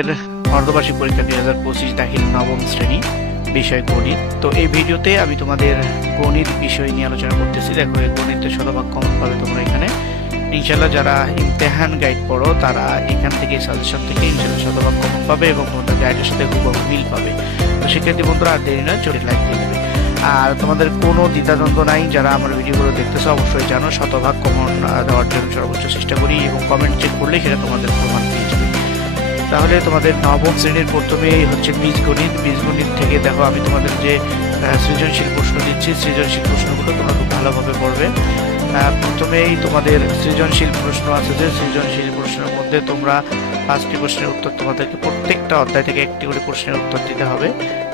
এর অর্ধবার্ষিক পরীক্ষা 2025 দাখিল নবম শ্রেণী বিষয় গণিত। তো এই ভিডিওতে আমি তোমাদের গণিত বিষয় নিয়ে আলোচনা করতেছি। দেখো, এই গণিতের শতভাগ কমন পাবে তোমরা এখানে ইনশাল্লাহ। যারা ইমতেহান গাইড পড়ো তারা এখান থেকে সাজেশন থেকে ইনশাল্লাহ শতভাগ কমন পাবে এবং তোমাদের গাইডের সাথে হুবহু মিল পাবে। তো শিক্ষার্থী বন্ধুরা আর দেরি না, চলে লাইক দিয়ে দেবে। আর তোমাদের কোনো দ্বিধাদ্বন্দ্ব নাই, যারা আমার ভিডিওগুলো দেখতেছো অবশ্যই জানো শতভাগ কমন দেওয়ার জন্য সর্বোচ্চ চেষ্টা করি এবং কমেন্ট চেক করলে সেটা তোমাদের প্রমাণ পেয়ে যাবে। তাহলে তোমাদের নবম শ্রেণীর প্রথমেই হচ্ছে বীজগণিত। বীজগণিত থেকে দেখো আমি তোমাদের যে সৃজনশীল প্রশ্ন দিচ্ছি, সৃজনশীল প্রশ্নগুলো তোমরা খুব ভালোভাবে পড়বে। প্রথমেই তোমাদের সৃজনশীল প্রশ্ন আছে, যে সৃজনশীল প্রশ্নের মধ্যে তোমরা 5টি প্রশ্নের উত্তর তোমাদেরকে প্রত্যেকটা অধ্যায় থেকে একটি করে প্রশ্নের উত্তর দিতে হবে।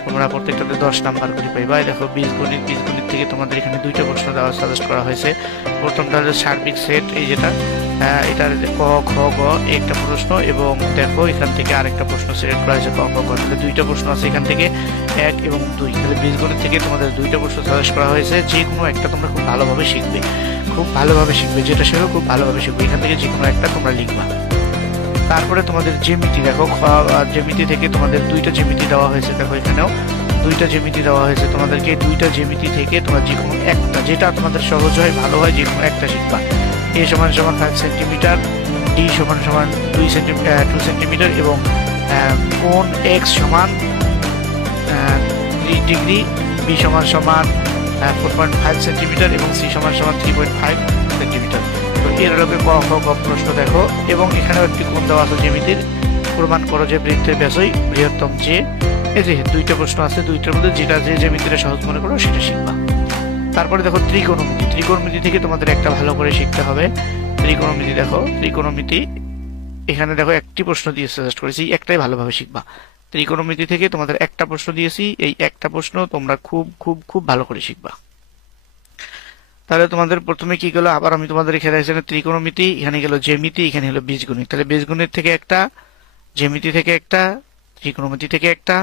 তোমরা প্রত্যেকটাতে 10 নাম্বার করে পাইবা। দেখো বীজগণিত থেকে তোমাদের এখানে 2টা প্রশ্ন দেওয়া সাজেস্ট করা হয়েছে। প্রথমটা হচ্ছে সার্বিক সেট, এই যেটা এটার ক খ গ একটা প্রশ্ন, এবং দেখো এখান থেকে আরেকটা প্রশ্ন সিলেক্ট করা হয়েছে ক খ গ। তাহলে 2টা প্রশ্ন আছে এখান থেকে, 1 এবং 2। তাহলে বীজগণিত থেকে তোমাদের 2টা প্রশ্ন সাজেস্ট করা হয়েছে। যে কোনো একটা তোমরা খুব ভালোভাবে শিখবে, যেটা সেও খুব ভালোভাবে শিখবে। এখান থেকে যে কোনো একটা তোমরা লিখবা। তারপরে তোমাদের জ্যামিতি, দেখো জ্যামিতি থেকে তোমাদের 2টা জ্যামিতি দেওয়া হয়েছে। দেখো এখানেও 2টা জ্যামিতি দেওয়া হয়েছে তোমাদেরকে। 2টা জ্যামিতি থেকে তোমরা যে কোনো একটা, যেটা তোমাদের সহজ হয় ভালো হয়, যে কোনো একটা শিখবা। a সমান সমান 5 সেন্টিমিটার, d সমান সমান 2 সেন্টিমিটার এবং কোণ x সমান 3 ডিগ্রি, b সমান সমান 4.5 সেন্টিমিটার এবং c সমান সমান 3.5 সেন্টিমিটার। তো এর আলোকে ক খ গ প্রশ্ন দেখো, এবং এখানেও একটি কোণ দেওয়া আছে জ্যামিতির। প্রমাণ করো যে বৃত্তের ব্যাসই বৃহত্তম যে। এই যে 2টা প্রশ্ন আছে, 2টার মধ্যে যেটা যে জ্যামিতিটা সহজ মনে করো সেটা শিখবা। তারপরে দেখো ত্রিকোণমিতি থেকে তোমাদের একটা ভালো করে শিখতে হবে। ত্রিকোণমিতি দেখো, ত্রিকোণমিতি এখানে দেখো একটি প্রশ্ন দিয়ে সাজেস্ট করেছি, একটাই ভালোভাবে শিখবা। ত্রিকোণমিতি থেকে তোমাদের একটা প্রশ্ন দিয়েছি, এই একটা প্রশ্ন তোমরা খুব খুব খুব ভালো করে শিখবা। তাহলে তোমাদের প্রথমে কি গেল, আবার আমি তোমাদের এখানে ত্রিকোণমিতি, এখানে গেল জ্যামিতি, এখানে হলো বীজগণিত। তাহলে বীজগণিত থেকে একটা, জ্যামিতি থেকে একটা, ত্রিকোণমিতি থেকে একটা,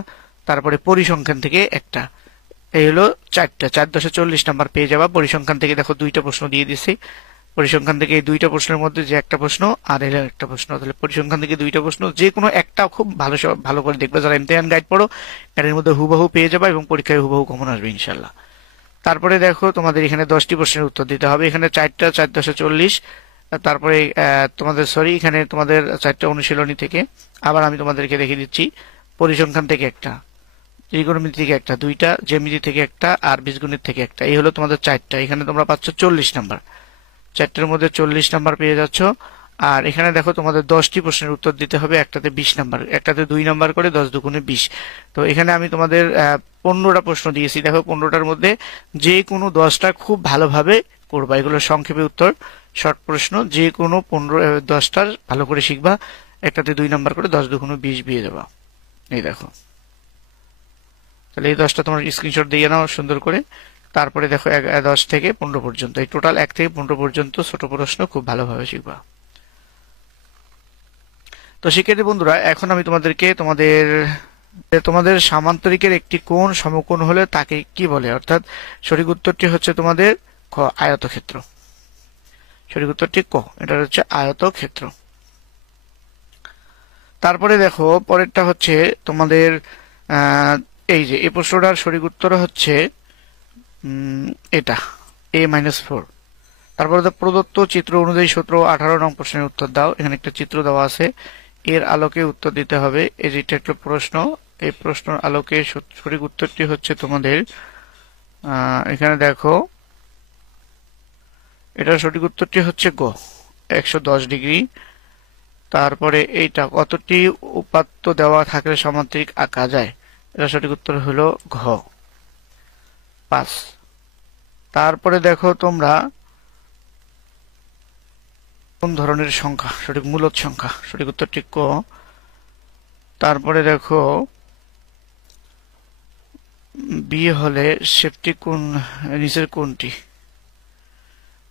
তারপরে পরিসংখ্যান থেকে একটা। এই হলো 4টা, 4×40 নাম্বার পেয়ে যাবা। পরিসংখ্যান থেকে দেখো 2টা প্রশ্ন দিয়ে দিছি। পরিসংখ্যান থেকে এই 2টা প্রশ্নের মধ্যে যে একটা প্রশ্ন আর এর একটা প্রশ্ন, তাহলে পরিসংখ্যান থেকে 2টা প্রশ্ন, যে কোনো একটা খুব ভালো করে দেখবে। যারা ইমতিহান গাইড পড়ো এর মধ্যে হুবহু পেয়ে যাবা এবং পরীক্ষায় হুবহু কমন আসবে ইনশাল্লাহ। তারপরে দেখো তোমাদের এখানে 10টি প্রশ্নের উত্তর দিতে হবে। এখানে 4টা, 4×40। তারপরে তোমাদের এখানে তোমাদের 4টা অনুশীলনী থেকে। আবার আমি তোমাদেরকে দেখিয়ে দিচ্ছি, পরিসংখ্যান থেকে একটা, ত্রিকোণমিতি থেকে একটা, 2টা, জ্যামিতি থেকে একটা আর বীজগণিত থেকে একটা। এই হলো তোমাদের 4টা। এখানে তোমরা পাচ্ছ 40 নাম্বার। 4টার মধ্যে 40 নাম্বার পেয়ে যাচ্ছ। আর এখানে দেখো তোমাদের 10টি প্রশ্নের উত্তর দিতে হবে, একটাতে 20 নাম্বার, একটাতে 2 নাম্বার করে, 10 দুগুণে 20। তো এখানে আমি তোমাদের 15টা প্রশ্ন দিয়েছি। দেখো 15টার মধ্যে যে কোনো 10টা খুব ভালোভাবে করবা। এগুলো সংক্ষেপে উত্তর, শর্ট প্রশ্ন। যে কোনো 10টার ভালো করে শিখবা, একটাতে 2 নাম্বার করে, 10 দুগুণে 20 পেয়ে যাবা। এই দেখো, তাহলে এই 10টা তোমার স্ক্রিনশট দিয়ে নাও সুন্দর করে। তারপরে দেখো 10 থেকে 15 পর্যন্ত, এই টোটাল 1 থেকে 15 পর্যন্ত ছোট প্রশ্ন খুব ভালোভাবে শিখবা। তো শিক্ষার্থী বন্ধুরা, এখন আমি তোমাদেরকে তোমাদের সামান্তরিকের একটি কোণ সমকোণ হলে তাকে কি বলে, অর্থাৎ সঠিক উত্তরটি হচ্ছে তোমাদের ক, আয়তক্ষেত্র। সঠিক উত্তরটি ক, এটা হচ্ছে আয়তক্ষেত্র। তারপরে দেখো পরেরটা হচ্ছে তোমাদের এই যে এই প্রশ্নটার সঠিক উত্তর হচ্ছে এটা a-4। তারপরে প্রদত্ত চিত্র অনুযায়ী সূত্র 18 নং প্রশ্নের উত্তর দাও। এখানে একটা চিত্র দেওয়া আছে, এর আলোকে উত্তর দিতে হবে। এই যেটা একটা প্রশ্ন, এই প্রশ্নের আলোকে সঠিক উত্তরটি হচ্ছে তোমাদের এখানে দেখো, এটার সঠিক উত্তরটি হচ্ছে গ, 110 ডিগ্রি। তারপরে এইটা কতটি উপাত্ত দেওয়া থাকলে সামান্তরিক আঁকা যায়, এটা সঠিক উত্তর হলো ঘ, 5। তারপরে দেখো তোমরা কোন ধরনের সংখ্যা, সঠিক মূলদ সংখ্যা, সঠিক উত্তরটি ক। তারপরে দেখো বি হলে সেফটি কোণ নিচের কোণটি,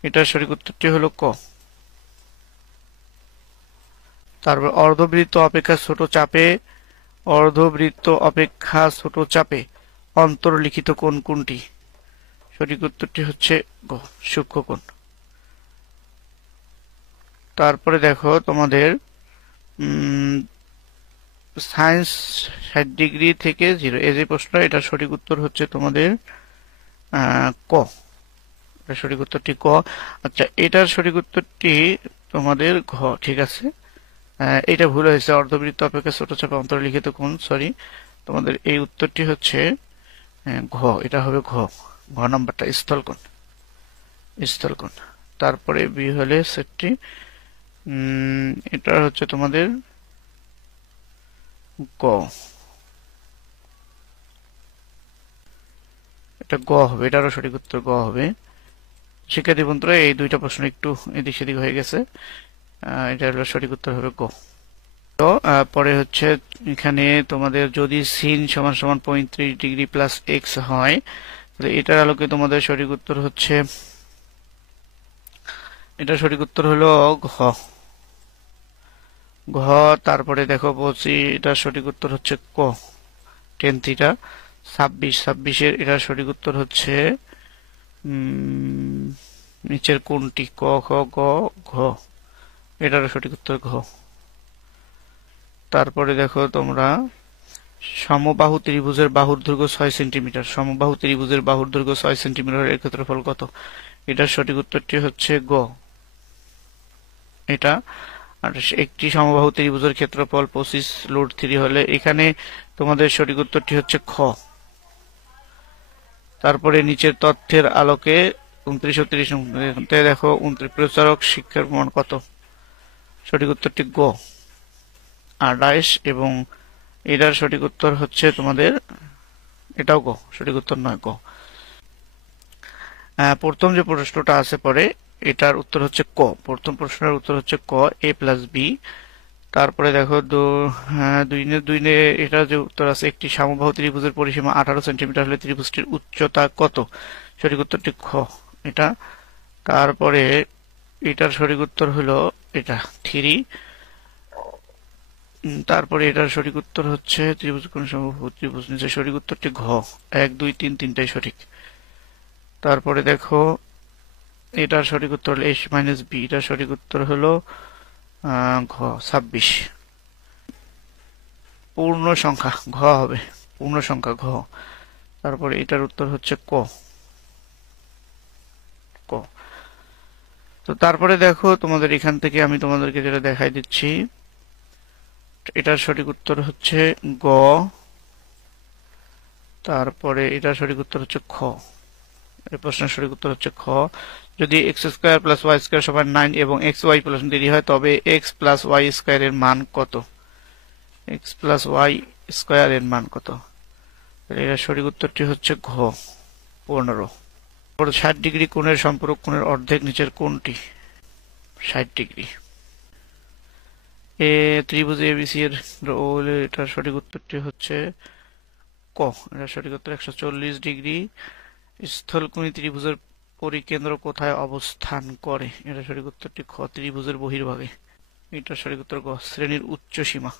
এটা সঠিক উত্তরটি হলো ক। তারপর অর্ধবৃত্ত অপেক্ষা ছোট চাপে অন্তর্লিখিত কোণ কোনটি, সঠিক উত্তরটি হচ্ছে গ, সূক্ষ্মকোণ। তারপরে দেখো তোমাদের সায়েন্স 60 ডিগ্রি থেকে 0, এই যে প্রশ্ন, এটার সঠিক উত্তর হচ্ছে তোমাদের ক। এটার সঠিক উত্তরটি ক। আচ্ছা, এটার সঠিক উত্তরটি তোমাদের ঘ। ঠিক আছে, এটা ভুল হয়েছে। অর্ধবৃত্ত অপেক্ষা ছোট চাপে অন্তর্লিখিত কোণ, সরি, তোমাদের এই উত্তরটি হচ্ছে ঘ। এটা হবে ঘ, ঘ নাম্বারটা, স্থলকোণ, স্থলকোণ। তারপরে বি হলে সেটটি, এটা হচ্ছে তোমাদের গ, এটা গ হবে, এটারও সঠিক উত্তর গ হবে। শিক্ষার্থী বন্ধুরা, এই দুইটা প্রশ্ন একটু এদিক সেদিক হয়ে গেছে, এটা হলো সঠিক উত্তর হবে গ। তো পরে হচ্ছে এখানে তোমাদের যদি সিন সমান সমান 35 ডিগ্রি প্লাস এক্স হয়, তাহলে এটার আলোকে তোমাদের সঠিক উত্তর হচ্ছে, এটা সঠিক উত্তর হলো ঘ, ঘ। তারপরে দেখো বলছি, এটার সঠিক উত্তর হচ্ছে ক, টেন থিটা। 26, এটার সঠিক উত্তর হচ্ছে নিচের কোনটি, ক, খ, গ, ঘ, এটারও সঠিক উত্তর ঘ। তারপরে দেখো তোমরা, সমবাহু ত্রিভুজের বাহুর দৈর্ঘ্য 6 সেন্টিমিটার, সমবাহু ত্রিভুজের বাহুর দৈর্ঘ্য 6 সেন্টিমিটার, এর ক্ষেত্রফল কত? এটার সঠিক উত্তরটি হচ্ছে গ, এটা। আর একটি সমবাহু ত্রিভুজের ক্ষেত্রফল 25 √3 হলে এখানে তোমাদের সঠিক উত্তরটি হচ্ছে খ। তারপরে নিচের তথ্যের আলোকে 29 ও 30 দেখো 29 প্রচারক শিক্ষার মান কত? সঠিক উত্তরটি গ, 28। এবং এটার সঠিক উত্তর হচ্ছে তোমাদের, এটাও গ, সঠিক উত্তর নয়, গ। প্রথম যে প্রশ্নটা আছে পরে, এটার উত্তর হচ্ছে ক, প্রথম প্রশ্নের উত্তর হচ্ছে ক, a প্লাস বি। তারপরে দেখো দুই নে এটা যে উত্তর আছে, একটি সমবাহু ত্রিভুজের পরিসীমা 18 সেন্টিমিটার হলে ত্রিভুজটির উচ্চতা কত? সঠিক উত্তরটি খ, এটা। তারপরে এটার সঠিক উত্তর হলো এটা 3। তারপরে এটার সঠিক উত্তর হচ্ছে ত্রিভুজ কোন সমবাহু ত্রিভুজ, নিচে সঠিক উত্তরটি ঘ, 1, 2, 3, তিনটাই সঠিক। তারপরে দেখো এটার সঠিক উত্তর হলো a মাইনাস বি, এটার সঠিক উত্তর হলো ঘ, 26। পূর্ণ সংখ্যা, ঘ হবে, পূর্ণ সংখ্যা ঘ। তারপরে এটার উত্তর হচ্ছে ক, ক। তো তারপরে দেখো তোমাদের এখান থেকে আমি তোমাদেরকে যেটা দেখাই দিচ্ছি, এটার সঠিক উত্তর হচ্ছে গ। তারপরে এটার সঠিক উত্তর হচ্ছে খ, এই প্রশ্নের সঠিক উত্তর হচ্ছে খ। যদি x square plus y square সমান 9 এবং এক্স ওয়াই প্লাস 3 হয়, তবে এক্স প্লাস ওয়াই স্কোয়ার এর মান কত? এক্স প্লাস ওয়াই স্কোয়ার এর মান কত? এর সঠিক উত্তরটি হচ্ছে ঘ, 15। 60 ডিগ্রি কোণের সম্পূরক কোণের অর্ধেক নিচের কোণটি? 60 ডিগ্রি। ত্রিভুজ এবিসি এর এটার সঠিক উত্তরটি হচ্ছে ক, এটার সঠিক উত্তর 140 ডিগ্রি। স্থলকোণী ত্রিভুজের পরিকেন্দ্র কোথায় অবস্থান করে? এটার সঠিক উত্তরটি খ, ত্রিভুজের বহির্ভাগে। এটার সঠিক উত্তর গ, শ্রেণীর উচ্চ সীমা।